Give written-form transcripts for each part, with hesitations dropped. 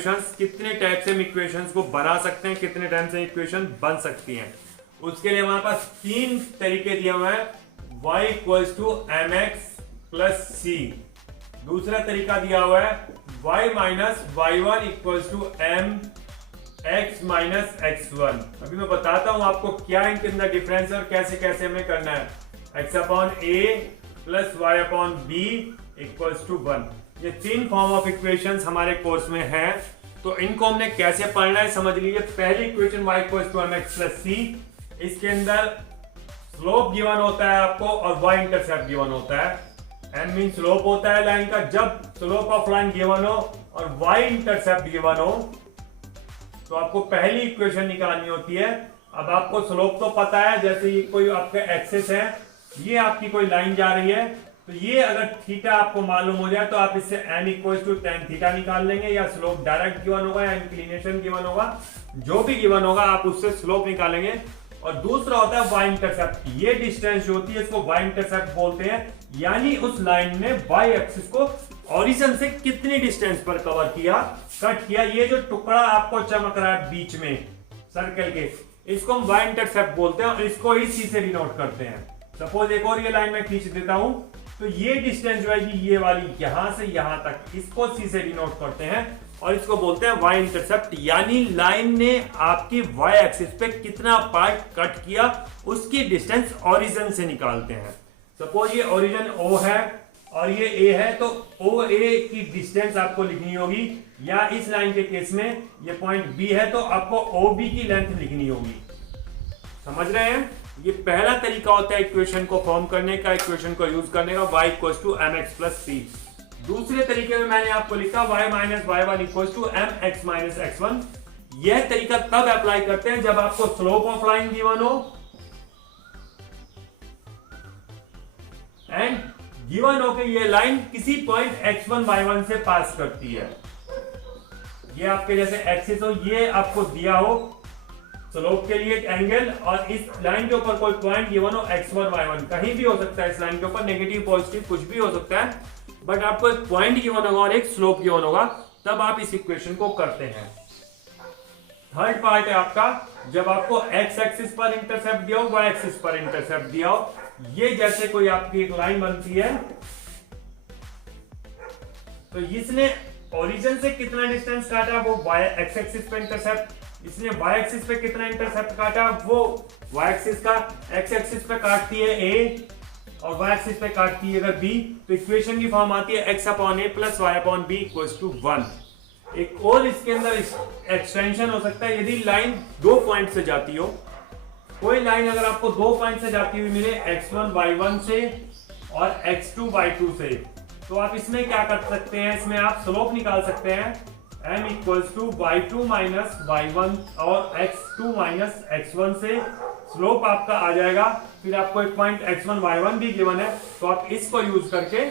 Equations, कितने type से हम इक्वेशंस को बना सकते हैं, कितने टाइप से इक्वेशन बन सकती हैं। उसके लिए हमारे पास 3 तरीके दिए हुए हैं। y equals to m x plus c, दूसरा तरीका दिया हुआ है y minus y one equals to m x minus x one. अभी मैं बताता हूं आपको क्या इनके अंदर डिफरेंस है और कैसे कैसे हमें करना है। x upon a plus y upon b equals to 1। ये 3 फॉर्म ऑफ इक्वेशंस हमारे कोर्स में है, तो इनको हमने कैसे पढ़ना है समझ लीजिए। पहली equation y equals to m x plus c, इसके अंदर स्लोप गिवन होता है आपको और y इंटरसेप्ट गिवन होता है। m मीन स्लोप होता है लाइन का। जब स्लोप ऑफ लाइन गिवन हो और y इंटरसेप्ट गिवन हो तो आपको पहली इक्वेशन निकालनी होती है। अब आपको स्लोप तो पता है, जैसे ये कोई आपका एक्सिस है, ये आपकी कोई लाइन जा रही है, तो ये अगर थीटा आपको मालूम हो जाए तो आप इससे n equals to tan theta निकाल लेंगे, या स्लोप डायरेक्ट गिवन होगा या इंक्लिनेशन गिवन होगा, जो भी गिवन होगा आप उससे स्लोप निकालेंगे। और दूसरा होता है y इंटरसेप्ट। ये डिस्टेंस जो होती है इसको y इंटरसेप्ट बोलते हैं, यानी उस लाइन ने y एक्सिस को ओरिजिन से कितनी डिस्टेंस पर कवर किया, कट किया। ये जो टुकड़ा आपको चमक रहा है बीच में सर्कल के, इसको हम y इंटरसेप्ट बोलते हैं और इसको ही c से डिनोट करते हैं। सपोज एक और ये लाइन में खींच देता हूं, तो ये डिस्टेंस जो है ये वाली यहां से यहां तक, इसको सी से डिनोट करते हैं और इसको बोलते हैं y इंटरसेप्ट, यानी लाइन ने आपकी y एक्सिस पे कितना पार्ट कट किया उसकी डिस्टेंस ओरिजिन से निकालते हैं। सपोज ये ओरिजिन O है और ये A है, तो OA की डिस्टेंस आपको लिखनी होगी, या इस लाइन के केस में ये पॉइंट B है तो आपको OB की लेंथ लिखनी होगी। समझ रहे हैं? ये पहला तरीका होता है इक्वेशन को फॉर्म करने का, इक्वेशन को यूज करने का, y equals to m x plus c. दूसरे तरीके में मैंने आपको लिखा y minus y one equals to m x minus x one. यह तरीका तब अप्लाई करते हैं जब आपको स्लोप ऑफ लाइन गिवन हो एंड गिवन हो कि ये लाइन किसी पॉइंट x1 y1 से पास करती है। ये आपके जैसे एक्सिस हो, ये आपको दिया हो स्लोप के लिए एक एंगल, और इस लाइन के ऊपर कोई पॉइंट गिवन हो x1 y1, कहीं भी हो सकता है इस लाइन के ऊपर, नेगेटिव पॉजिटिव कुछ भी हो सकता है, बट आपको एक पॉइंट गिवन होगा और एक स्लोप गिवन होगा, तब आप इस इक्वेशन को करते हैं। थर्ड पार्ट है आपका, जब आपको x एक्सिस पर इंटरसेप्ट दिया हो, y एक्सिस पर इंटरसेप्ट दिया हो, ये जैसे कोई आपकी एक लाइन बनती है, तो इसने ओरिजिन से कितना डिस्टेंस काटा वो y x एक्सिस पर इंटरसेप्ट, इसने y एक्सिस पे कितना इंटरसेप्ट काटा वो y एक्सिस का x एक्सिस पे काटती है a और y एक्सिस पे काटती है अगर b, तो इक्वेशन की फॉर्म आती है x upon a plus y upon b equals to 1। एक और इसके अंदर एक्सटेंशन हो सकता है, यदि लाइन 2 पॉइंट से जाती हो, कोई लाइन अगर आपको 2 पॉइंट से जाती हुई मिले x1 y1 से और x2 y2 से, तो आप इसमें क्या कर सकते हैं, इसमें आप स्लोप निकाल सकते हैं m equals to y2 minus y1 और x2 माइनस x1 से स्लोप आपका आ जाएगा। फिर आपको एक पॉइंट x1 y1 भी गिवन है, तो आप इसको यूज करके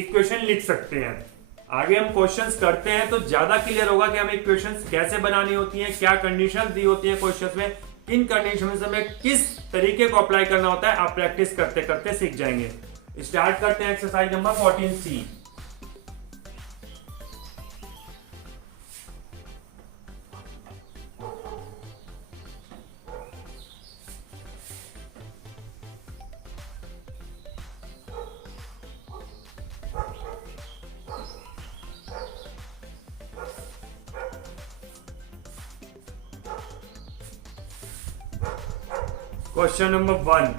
इक्वेशन लिख सकते हैं। आगे हम क्वेश्चंस करते हैं तो ज्यादा क्लियर होगा कि हमें इक्वेशंस कैसे बनानी होती हैं, क्या कंडीशंस दी होती है क्वेश्चंस में, किन कंडीशंस में किस तरीके को अप्लाई करना होता है, आप प्रैक्टिस करते करते सीख जाएंगे। स्टार्ट करते हैं exercise number 14C। Question number 1.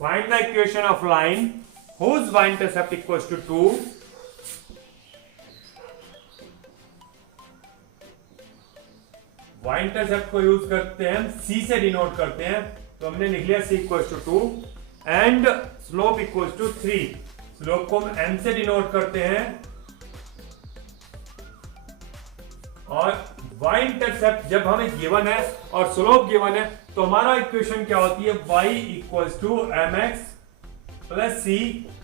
Find the equation of line whose y-intercept equals to 2. y-intercept को यूज करते हैं, c से डिनोट करते हैं, तो हमने लिख लिया c equals to 2 and slope equals to 3। Slope को हम m से डिनोट करते हैं और y इंटरसेप्ट जब हमें गिवन है और स्लोप गिवन है, तो हमारा इक्वेशन क्या होती है, y equals to m x plus c.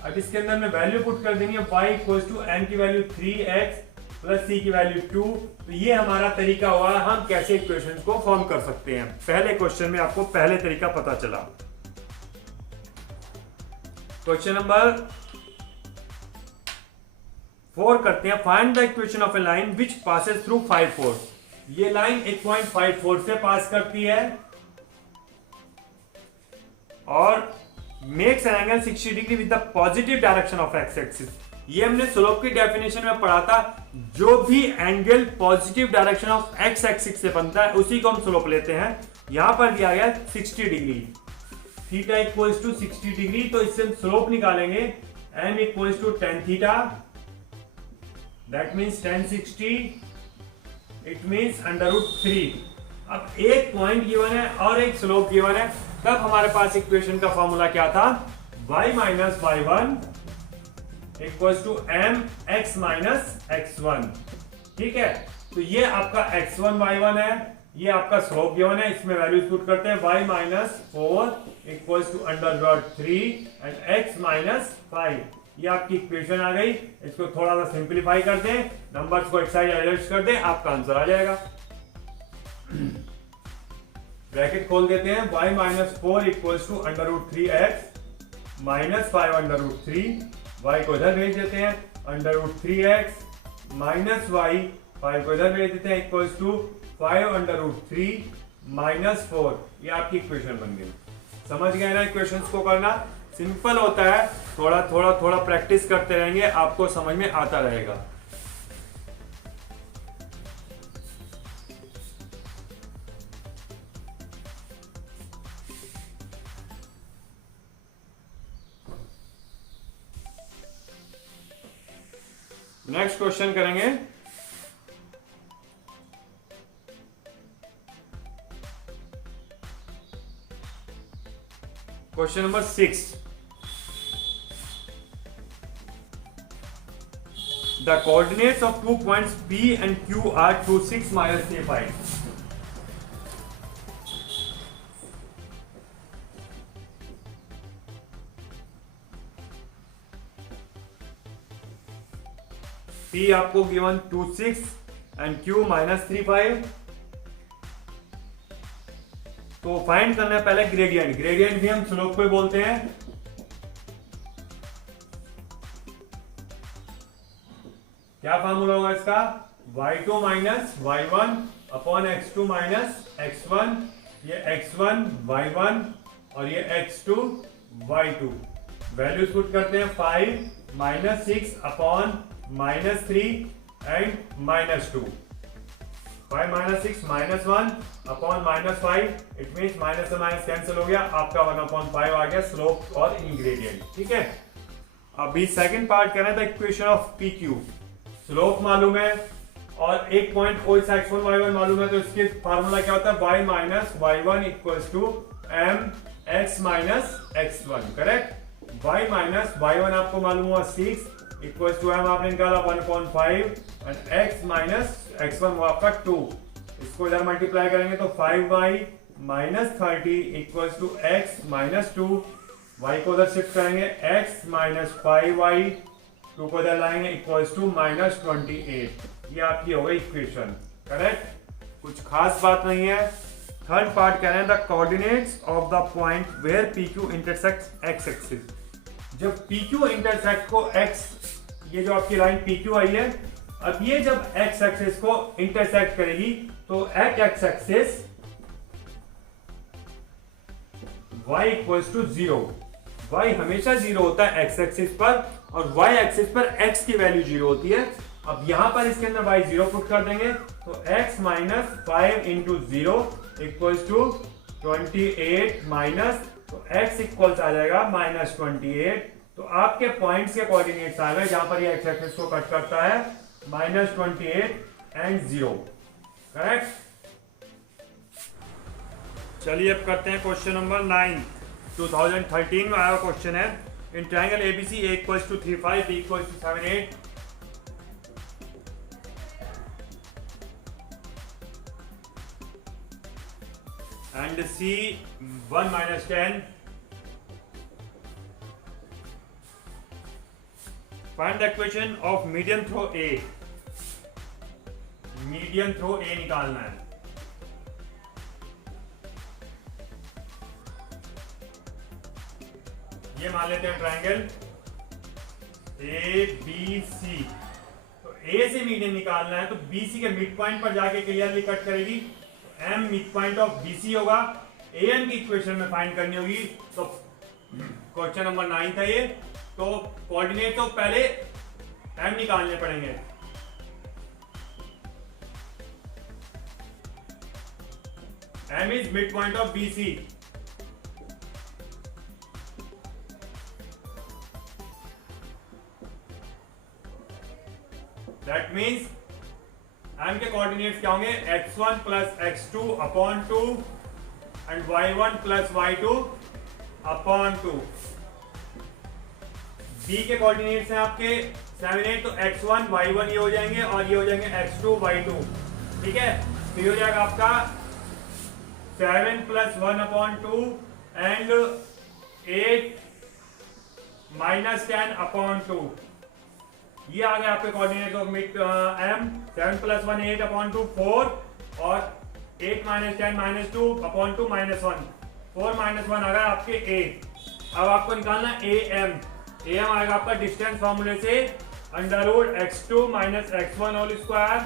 अब इसके अंदर में वैल्यू पुट कर देंगे, y इक्वल्स टू m की वैल्यू 3x प्लस c की वैल्यू 2। तो ये हमारा तरीका हुआ, हम कैसे इक्वेशन को फॉर्म कर सकते हैं। पहले क्वेश्चन में आपको पहले तरीका पता चला। क्वेश्चन नंबर 4 करते हैं, find the equation of a line which passes through 5 4। ये लाइन 1.54 से पास करती है और makes an angle 60 degree with the positive direction of x axis. ये हमने स्लोप की डेफिनेशन में पढ़ा था, जो भी angle positive direction of x axis से बनता है उसी को हम स्लोप लेते हैं। यहां पर दिया गया 60 degree, theta equals to 60 degree, तो इससे हम स्लोप निकालेंगे m equals to tan theta, that means tan 60, it means √3। अब एक पॉइंट गिवन है और एक स्लोप गिवन है, तब हमारे पास इक्वेशन का फॉर्मूला क्या था, y minus y1 equals to m x minus x1। ठीक है, तो ये आपका x1 y1 है, ये आपका स्लोप गिवन है, इसमें वैल्यूज पुट करते हैं, y minus 4 equals to √3 and x minus 5। ये आपकी इक्वेशन आ गई। इसको थोड़ा सा सिंप्लीफाई कर दें, नंबर्स को एक साइड एडजस्ट कर दें, आपका आंसर आ जाएगा। ब्रैकेट खोल देते हैं, y minus 4 equals to √3x minus 5 √3, y को इधर भेज देते हैं, √3x माइनस y, 5 को इधर भेज देते हैं, इक्वल्स टू 5 √3 माइनस 4। ये आपकी इक्वेशन बन गई। समझ गए ना, इक्वेशंस को करना सिंपल होता है, थोड़ा थोड़ा थोड़ा प्रैक्टिस करते रहेंगे, आपको समझ में आता रहेगा। नेक्स्ट क्वेश्चन करेंगे, question number 6। The coordinates of 2 points P and Q are 2, 6 minus 3, 5. P आपको गिवन 2, 6 and Q minus 3, 5। तो फाइंड करना है पहले ग्रेडियंट। ग्रेडियंट भी हम स्लोप को बोलते हैं। क्या फॉर्मूला होगा इसका, y2 minus y1 upon x2 minus x1, ये x1 y1 और ये x2 y2। वैल्यूज पुट करते हैं, 5 minus 6 upon minus 3 and minus 2। 5 minus 6 minus 1 upon minus 5, it means minus से माइनस कैंसिल हो गया, आपका 1/5 आ गया स्लोप और इंग्रेडिएंट। ठीक है, अभी सेकंड पार्ट करें, the equation of PQ। Slope मालूम है और एक पॉइंट ओ इस x1 y1 मालूम है, तो इसके फार्मूला क्या होता है, y minus y1 equals to m x minus x1। Correct, y minus y1 आपको मालूम हुआ 6 इक्वल्स टू m आपने निकाला 1/5 एंड x माइनस x1 वो आपका 2। इसको इधर मल्टीप्लाई करेंगे तो 5y minus 30 equals to x minus 2। y को उधर शिफ्ट करेंगे, x माइनस 5y, 2 को इधर लाएंगे, इक्वल्स टू माइनस 28। ये आपकी हो गई इक्वेशन। करेक्ट, कुछ खास बात नहीं है। थर्ड पार्ट कह रहे हैं, the coordinates of the point where PQ intersects x axis. जब PQ इंटरसेक्ट को x, ये जो आपकी लाइन PQ आई है, अब ये जब x एक्सिस को इंटरसेक्ट करेगी तो x axis y equals to 0। y हमेशा 0 होता है x एक्सिस पर और y एक्सिस पर x की वैल्यू 0 होती है। अब यहां पर इसके अंदर y 0 पुट कर देंगे तो x minus 5 into 0 equals to 28 minus, तो x इक्वल्स आ जाएगा माइनस 28। तो आपके पॉइंट्स के कोऑर्डिनेट्स आ गए जहां पर ये x एक्सिस को कट करता है, माइनस 28 एंड 0। करेक्ट, चलिए अब करते हैं क्वेश्चन नंबर 9। 2013 में आया क्वेश्चन है, in triangle ABC A equals to 3, 5, B equals to 7, 8 and C 1 minus 10, find the equation of median throw A। Median through A निकालना है। ये मान लेते हैं ट्रायंगल ABC। ए से मीडियन निकालना है तो बीसी के मिड पॉइंट पर जाके क्लियरली कट करेगी, M mid point of BC होगा, एएम की इक्वेशन में फाइंड करनी होगी। तो क्वेश्चन नंबर 9 था ये। तो कोऑर्डिनेट तो पहले एम निकालने पड़ेंगे। M is mid point of BC. That means M के कोऑर्डिनेट्स क्या होंगे, x1 plus x2 upon 2 and y1 plus y2 upon 2। B के कोऑर्डिनेट्स हैं आपके 7 8, तो x1 y1 ये हो जाएंगे और ये हो जाएंगे x2 y2। ठीक है, तो ये हो जाएगा आपका 7 plus 1 upon 2 and 8 minus 10 upon 2। ये आ गया आपके coordinate of mid M. 7 plus 1 8 upon 2 4 और 8 minus 10 minus 2 upon 2 minus 1, 4 minus 1 आ गया आपके ए। अब आपको निकालना ए एम। ए एम आएगा आपका डिस्टेंस फॉर्मूले से under root x2 minus x1 whole square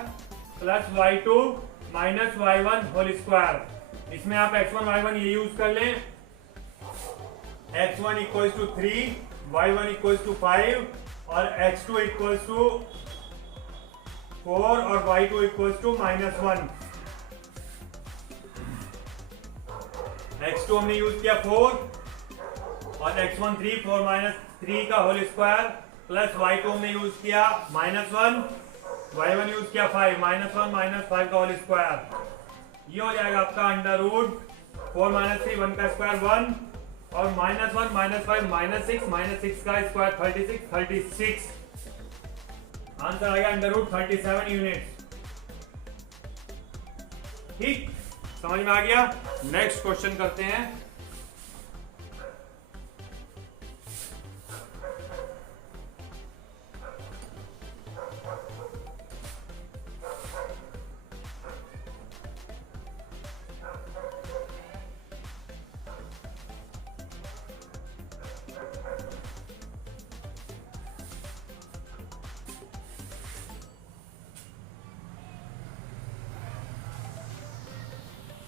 plus y2 minus y1 whole square. इसमें आप x1 y1 ये यूज कर लें। x1 equals to 3, y1 equals to 5 और x2 इक्वल्स टू 4 और y2 equals to minus 1। x2 हमने यूज किया 4 और x1 3, 4 माइनस 3 का होल स्क्वायर प्लस y2 हमने यूज किया माइनस 1, y1 यूज किया 5, माइनस 1 माइनस 5 का होल स्क्वायर। ये हो जाएगा आपका अंडर रूट 4 माइनस 3 1 का स्क्वायर 1 और माइनस 1 माइनस 5 माइनस 6 का स्क्वायर 36। आंसर आएगा अंडर रूट 37 यूनिट। ठीक, समझ में आ गया। नेक्स्ट क्वेश्चन करते हैं।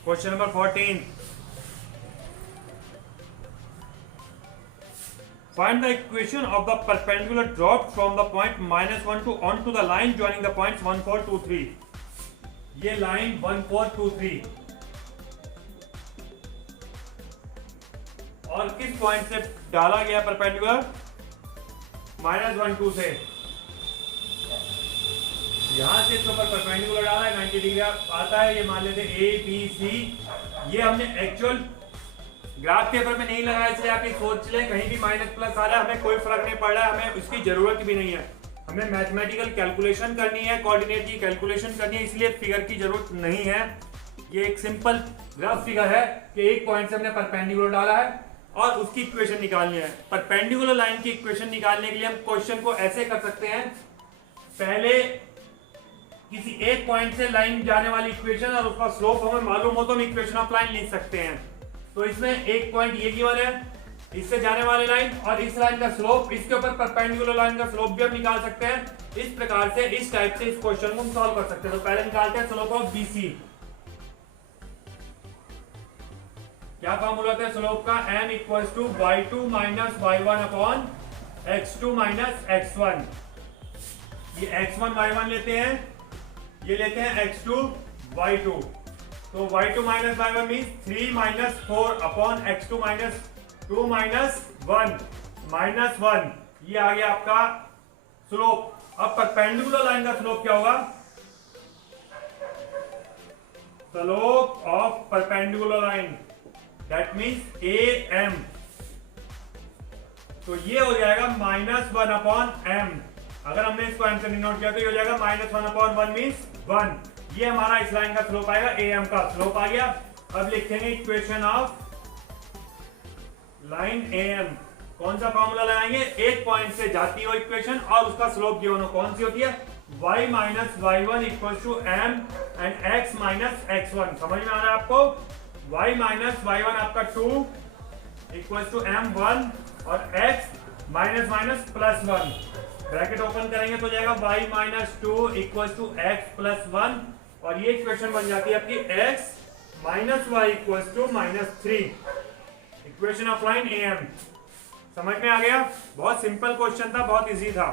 Question number 14. Find the equation of the perpendicular dropped from the point -1 to onto the line joining the points 1 4 2 3. ये लाइन 1 4 2 3 और किस पॉइंट से डाला गया परपेंडिकुलर, -1 2 से। यहां से इसके ऊपर परपेंडिकुलर डाला है 90 डिग्री आता है। ये मान लेते हैं ए बी सी। ये हमने एक्चुअल ग्राफ पेपर में नहीं लगाया, इसलिए आप ये सोच लें कहीं भी माइनस प्लस आ रहा है हमें कोई फर्क नहीं पड़ रहा है, हमें उसकी जरूरत भी नहीं है। हमें मैथमेटिकल कैलकुलेशन करनी है, कोऑर्डिनेट की कैलकुलेशन करनी है, इसलिए फिगर की जरूरत नहीं है। ये एक सिंपल रफ फिगर है कि एक पॉइंट से हमने परपेंडिकुलर डाला है और उसकी इक्वेशन निकालनी है। परपेंडिकुलर लाइन की इक्वेशन निकालने के लिए हम क्वेश्चन को ऐसे कर सकते हैं, पहले किसी एक पॉइंट से लाइन जाने वाली इक्वेशन और उसका स्लोप हमें मालूम हो तो हम इक्वेशन ऑफ लाइन लिख सकते हैं। तो इसमें एक पॉइंट ये गिवन है, इससे जाने वाली लाइन और इस लाइन का स्लोप, इसके ऊपर परपेंडिकुलर लाइन का स्लोप भी हम निकाल सकते हैं। इस प्रकार से इस टाइप से इस क्वेश्चन को हम सॉल्व कर सकते हैं। तो पहले निकालते हैं स्लोप ऑफ बीसी। क्या फॉर्मूला होता है स्लोप का, m equals to y2 minus y1 upon x2 minus x1। ये x1 y1 लेते हैं, ये लेते हैं x2 y2। तो y2 minus y1 means 3 minus 4 upon x2 minus 2 minus 1 minus 1। ये आ गया आपका स्लोप। अब परपेंडिकुलर लाइन का स्लोप क्या होगा, slope of perpendicular line that means AM। तो ये हो जाएगा -1 अपॉन m। अगर हमने इसको m से डिनोट किया तो ये हो जाएगा -1 अपॉन 1 मीन्स 1। ये हमारा इस लाइन का स्लोप आएगा, AM का स्लोप आ गया। अब लिखेंगे इक्वेशन ऑफ लाइन AM। कौन सा फॉर्मूला लगाएंगे, एक पॉइंट से जाती हो इक्वेशन और उसका स्लोप गिवन हो, कौन सी होती है, y minus y1 equal to m and x minus x1। समझ में आ रहा है आपको, y माइनस y1 आपका 2 इक्वल टू m 1 और x minus minus plus 1। Bracket open करेंगे तो जाएगा y minus two equal to x plus one, और ये इक्वेशन बन जाती है आपकी x minus y equal to minus three. Equation of line AM। समझ में आ गया? बहुत सिंपल क्वेश्चन था, बहुत इजी था।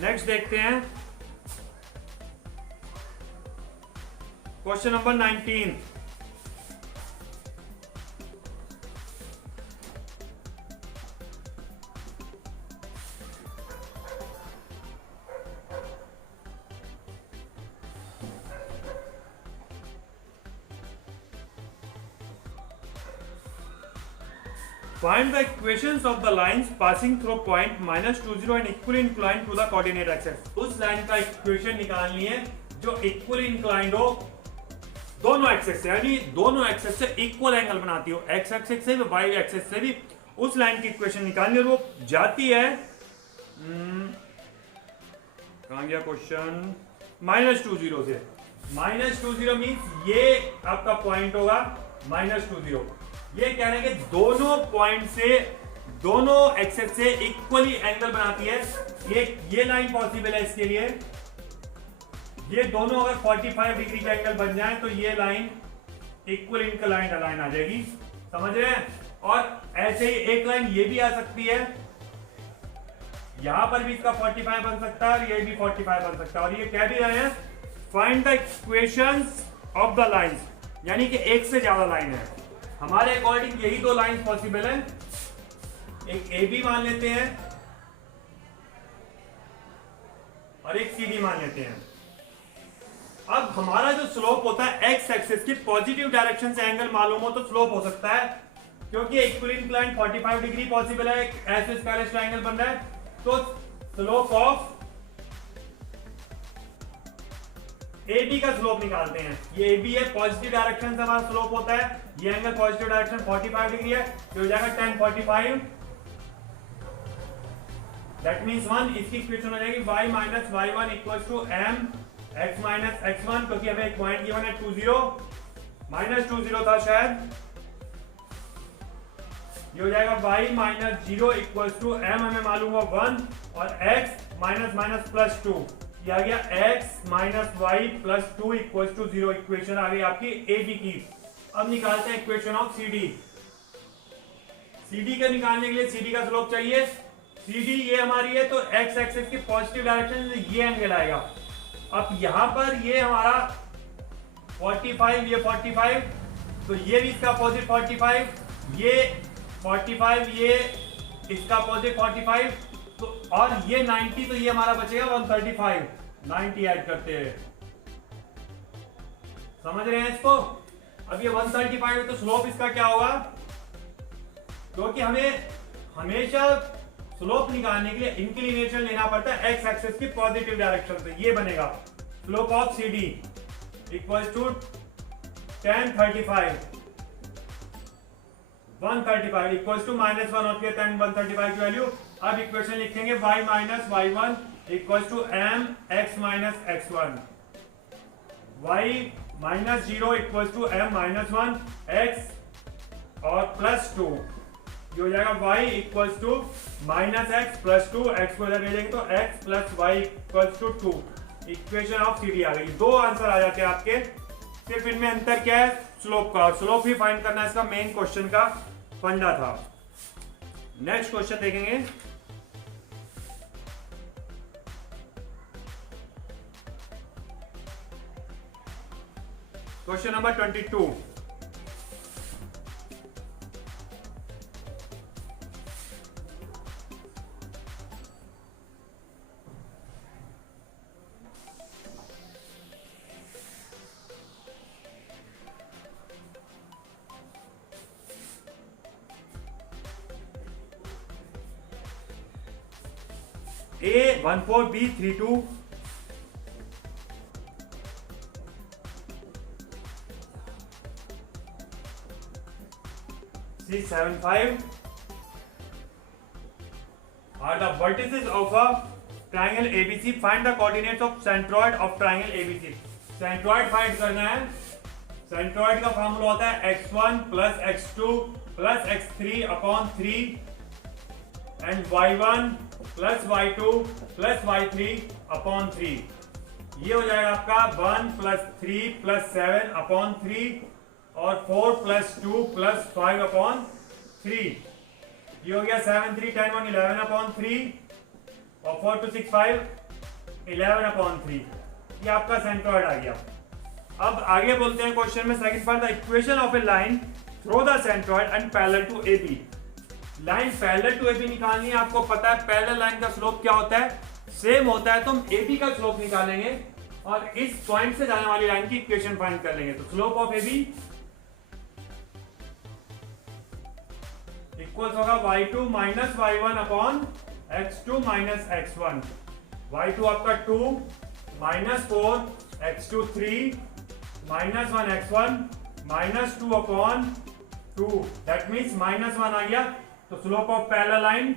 नेक्स्ट देखते हैं question number 19। Find the equations of the lines passing through point minus 20 and equally inclined to the coordinate axis। उस लाइन का इक्वेशन निकालनी है जो इक्वल इंक्लाइंड हो दोनों एक्सेस से, यानी दोनों एक्सेस से इक्वल एंगल बनाती हो, एक्स एक्सेस से भी वाई एक्सेस से भी। उस लाइन की इक्वेशन निकालनी है और वो जाती है कहां गया क्वेश्चन, -20 से। -20 मीन्स ये आपका पॉइंट होगा -20। ये कह रहे हैं कि दोनों पॉइंट से, दोनों एक्सेस से इक्वली एंगल बनाती है। ये लाइन पॉसिबल है इसके लिए। ये दोनों अगर 45 डिग्री का एंगल बन जाए तो ये लाइन इक्वल इंक्लाइंड लाइन आ जाएगी। समझ रहे हैं? और ऐसे ही एक लाइन ये भी आ सकती है, यहां पर भी इसका 45 बन सकता है और ये भी 45 बन सकता है। और ये कह भी रहे हैं find the equations of the lines, यानी कि एक से ज्यादा लाइन है। हमारे अकॉर्डिंग यही दो लाइन पॉसिबल है, एक AB मान लेते हैं और एक CD मान लेते हैं। अब हमारा जो स्लोप होता है एक्स एक्सिस की पॉजिटिव डायरेक्शन से एंगल मालूम हो तो स्लोप हो सकता है, क्योंकि इक्वल इंक्लाइंड 45 डिग्री पॉसिबल है, ऐसे स्क्वायर ट्रायंगल बन रहा है, तो स्लोप ऑफ AB का स्लोप निकालते हैं। ये AB है, पॉजिटिव डायरेक्शन से हमारा स्लोप होता है, ये एंगल पॉजिटिव डायरेक्शन 45 डिग्री है, तो हो जाएगा tan 45। That means 1। इसकी इक्वेशन हो जाएगी y minus y1 equal to m x minus x1, क्योंकि हमें एक पॉइंट गिवन है 20 -20 था शायद। ये हो जाएगा y minus 0 equal to m हमें मालूम हुआ 1 और x माइनस माइनस प्लस 2। ये आ गया x minus y plus 2 equal to 0। Equation आ गई आपकी AB की। अब निकालते हैं इक्वेशन ऑफ CD। CD का निकालने के लिए CD का स्लोप चाहिए। CD ये हमारी है, तो x एक्सिस की पॉजिटिव डायरेक्शन से ये एंगल आएगा। अब यहां पर ये हमारा 45, ये 45, तो ये भी इसका अपोजिट 45, ये 45, ये इसका अपोजिट 45, तो और ये 90, तो ये हमारा बचेगा 135। 90 ऐड करते हैं, समझ रहे हैं इसको? अब ये 135 है तो स्लोप इसका क्या होगा, क्योंकि हमें हमेशा स्लोप निकालने के लिए इंक्लिनेशन लेना पड़ता है एक्स एक्सिस की पॉजिटिव डायरेक्शन से। ये बनेगा slope of CD equal to tan 35 135 equal to -1 होती है tan 135 की वैल्यू। अब इक्वेशन लिखेंगे y minus y1 equal to m x minus x1, y minus 0 equal to m minus 1 x और प्लस 2। ये हो जाएगा y equal to minus x plus 2, x को इधर ले जाएंगे तो x plus y equal to 2। Equation of CD आ गई। दो आंसर आ जाते हैं आपके। सिर्फ इनमें अंतर क्या है, स्लोप का, और स्लोप ही फाइंड करना इसका मेन क्वेश्चन का फंडा था। नेक्स्ट क्वेश्चन देखेंगे। Question number 22। A14 B32 C75 are the vertices of a triangle ABC. Find the coordinates of centroid of triangle ABC. Centroid find करना है। सेंट्रॉइड का फॉर्मूला होता है x1 plus x2 plus x3 upon 3 and y1 plus y2 plus y3 upon 3। ये हो जाएगा आपका 1 plus 3 plus 7 upon 3 और 4 प्लस 2 प्लस 5 अपॉन 3। ये हो गया 7 3 10 1 11 अपॉन 3 और 4 2 6 5 11 अपॉन 3। ये आपका सेंट्रॉइड आ गया। अब आगे बोलते हैं क्वेश्चन में second part, the equation of a line through the centroid and parallel to AB। Line parallel to AB निकालनी है। आपको पता है पैरेलल लाइन का स्लोप क्या होता है, सेम होता है। तो हम AB का स्लोप निकालेंगे और इस पॉइंट से जाने वाली लाइन की इक्वेशन फाइंड कर लेंगे। तो स्लोप ऑफ AB इक्वल होगा y2 minus y1 upon x2 minus x1। y2 आपका 2 minus 4 x2 3 minus 1 x1 minus 2 upon 2, that means minus 1 आ गया। तो स्लोप ऑफ पैरेलल लाइन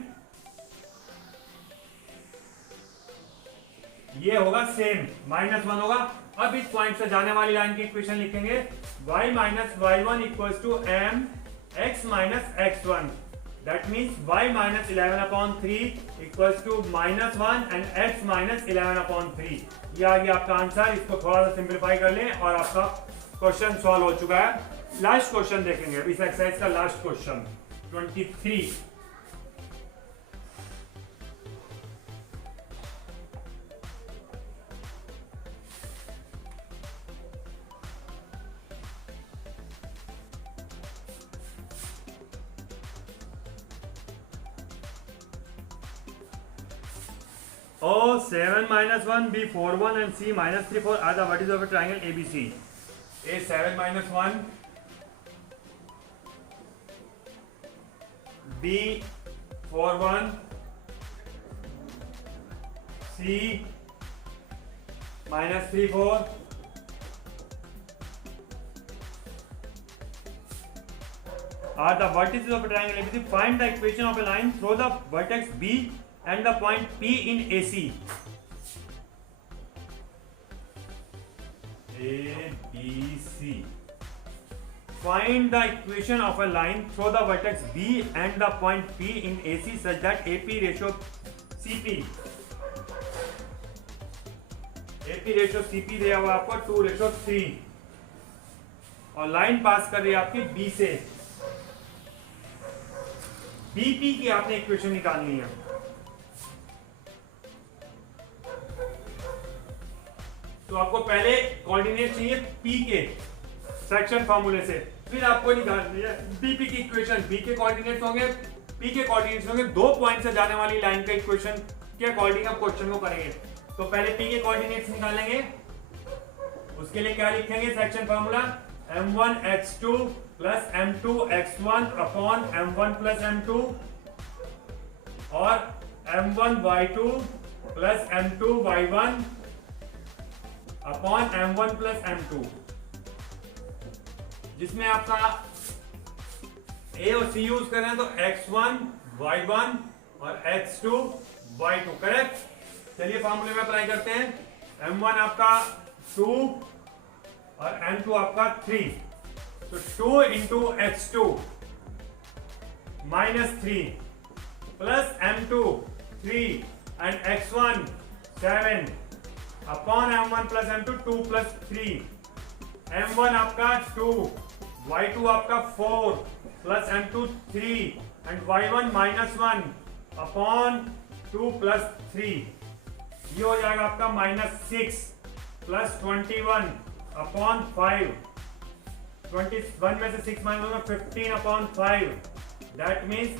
ये होगा सेम, माइनस 1 होगा। अब इस पॉइंट से जाने वाली लाइन की इक्वेशन लिखेंगे y minus y1 equals to m x minus x1, that means y minus 11 upon 3 equals to minus 1 and x minus 11 upon 3। ये आ गया आपका आंसर। इसको थोड़ा सा सिंप्लीफाई कर लें और आपका क्वेश्चन सॉल्व हो चुका है। लास्ट क्वेश्चन देखेंगे इस एक्सरसाइज का, last question 23। O 7 minus 1, B 4 1 and C minus 3 4 are the vertices of a triangle ABC. A 7 minus 1, B 4 1, C minus 3 4 are the vertices of a triangle ABC. Find the equation of a line through the vertex B and the point P in AC. A, B, C. Find the equation of a line through the vertex B and the point P in AC such that AP ratio CP. AP ratio CP दिया हुआ आपको 2:3 और line पास कर रही है आपकी B से। BP की आपने इक्वेशन निकालनी है। तो आपको पहले कोऑर्डिनेट चाहिए P के सेक्शन फार्मूले से, फिर आपको निकालनी है BP की इक्वेशन। B के कोऑर्डिनेट्स होंगे, P के कोऑर्डिनेट्स होंगे, दो पॉइंट से जाने वाली लाइन का इक्वेशन के अकॉर्डिंग आप क्वेश्चन को करेंगे। तो पहले P के कोऑर्डिनेट्स निकालेंगे, उसके लिए क्या लिखेंगे section formula m1 x2 plus m2 x1 upon m1 plus m2 और m1 y2 plus m2 y1 upon m1 plus m2, जिसमें आपका A और C यूज कर रहे हैं तो x1 y1 और x2 y2, करेक्ट। चलिए फार्मूले में अप्लाई करते हैं। m1 आपका 2 और m2 आपका 3, तो 2 into x2 minus 3 plus m2 3 and x1 7 upon m1 plus m2 2 plus 3, m1 आपका 2 y2 आपका 4 plus m2 3 and y1 minus 1 upon 2 plus 3। ये हो जाएगा आपका माइनस 6 प्लस 21 अपॉन 5, 21 में से 6 माइनस होगा 15 अपॉन 5, दैट मीन्स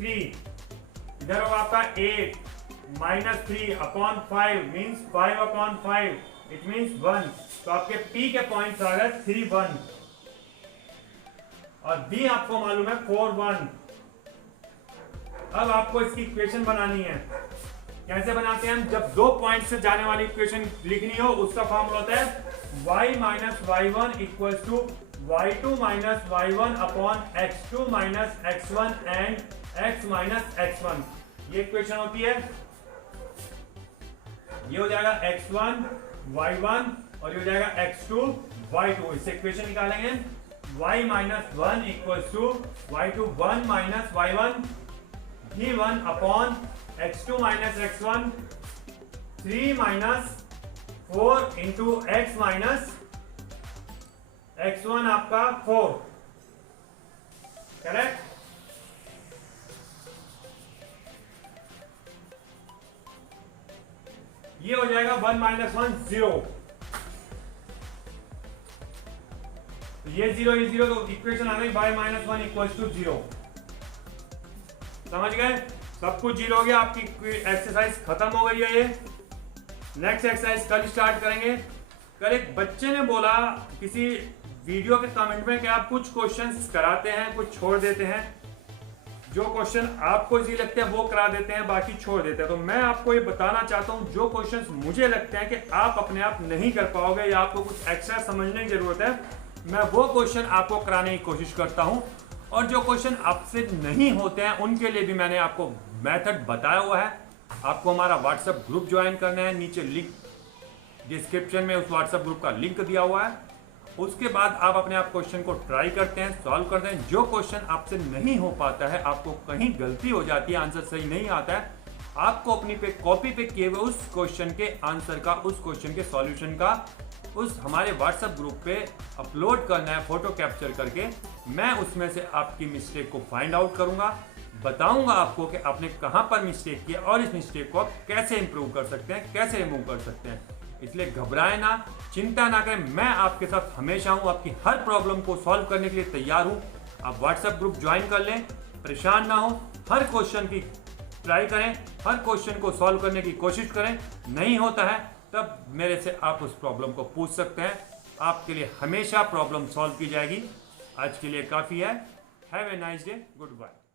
3। इधर होगा आपका 8 minus 3 upon 5 means 5 upon 5, it means 1। तो आपके P के पॉइंट्स आ गए 3 1 और B आपको मालूम है 4 1। अब आपको इसकी इक्वेशन बनानी है। कैसे बनाते हैं हम? जब दो पॉइंट से जाने वाली इक्वेशन लिखनी हो उसका फॉर्मूला होता है y minus y1 equals to y2 minus y1 upon x2 minus x1 and x minus x1। ये इक्वेशन होती है। ये हो जाएगा x1 y1 और ये हो जाएगा x2 y2। इससे इक्वेशन निकालेंगे y minus 1 equals to y2 1 minus y1, C1 upon x2 minus x1 3 minus 4 into x minus x1 आपका 4, करेक्ट। ये हो जाएगा 1 माइनस 1 0, तो ये 0 ये 0, तो इक्वेशन आ गई y माइनस 1 इक्वल टू 0। समझ गए, सब कुछ 0 हो गया, आपकी एक्सरसाइज खत्म हो गई है। ये नेक्स्ट एक्सरसाइज कल स्टार्ट करेंगे। कल एक बच्चे ने बोला किसी वीडियो के कमेंट में कि आप कुछ क्वेश्चंस कराते हैं, कुछ छोड़ देते हैं, जो क्वेश्चन आपको इजी लगते हैं वो करा देते हैं, बाकी छोड़ देते हैं। तो मैं आपको ये बताना चाहता हूं, जो क्वेश्चंस मुझे लगते हैं कि आप अपने आप नहीं कर पाओगे या आपको कुछ एक्स्ट्रा समझने की जरूरत है, मैं वो क्वेश्चन आपको कराने की कोशिश करता हूं। और जो क्वेश्चन आपसे नहीं होते हैं उनके लिए भी मैंने आपको मेथड बताया हुआ है। आपको हमारा व्हाट्सएप ग्रुप ज्वाइन करना है, नीचे लिंक डिस्क्रिप्शन में उस व्हाट्सएप ग्रुप का लिंक दिया हुआ है। उसके बाद आप अपने आप क्वेश्चन को ट्राई करते हैं, सॉल्व करते हैं। जो क्वेश्चन आपसे नहीं हो पाता है, आपको कहीं गलती हो जाती है, आंसर सही नहीं आता है, आपको अपनी कॉपी पे किए हुए उस क्वेश्चन के आंसर का, उस क्वेश्चन के सॉल्यूशन का उस हमारे व्हाट्सएप ग्रुप पे अपलोड करना है, फोटो कैप्चर करके। मैं उसमें से आपकी मिस्टेक को फाइंड आउट करूंगा, बताऊंगा आपको कि आपने कहां पर मिस्टेक किया और इस मिस्टेक को आप कैसे इंप्रूव कर सकते हैं, कैसे रिमूव कर सकते हैं। इसलिए घबराएं ना, चिंता ना करें, मैं आपके साथ हमेशा हूं, आपकी हर प्रॉब्लम को सॉल्व करने के लिए तैयार हूं। आप व्हाट्सएप ग्रुप ज्वाइन कर लें, परेशान ना हो, हर क्वेश्चन की ट्राई करें, हर क्वेश्चन को सॉल्व करने की कोशिश करें। नहीं होता है तब मेरे से आप उस प्रॉब्लम को पूछ सकते हैं, आपके लिए हमेशा प्रॉब्लम सॉल्व की जाएगी। आज के लिए काफ़ी है। Have a nice day, good bye.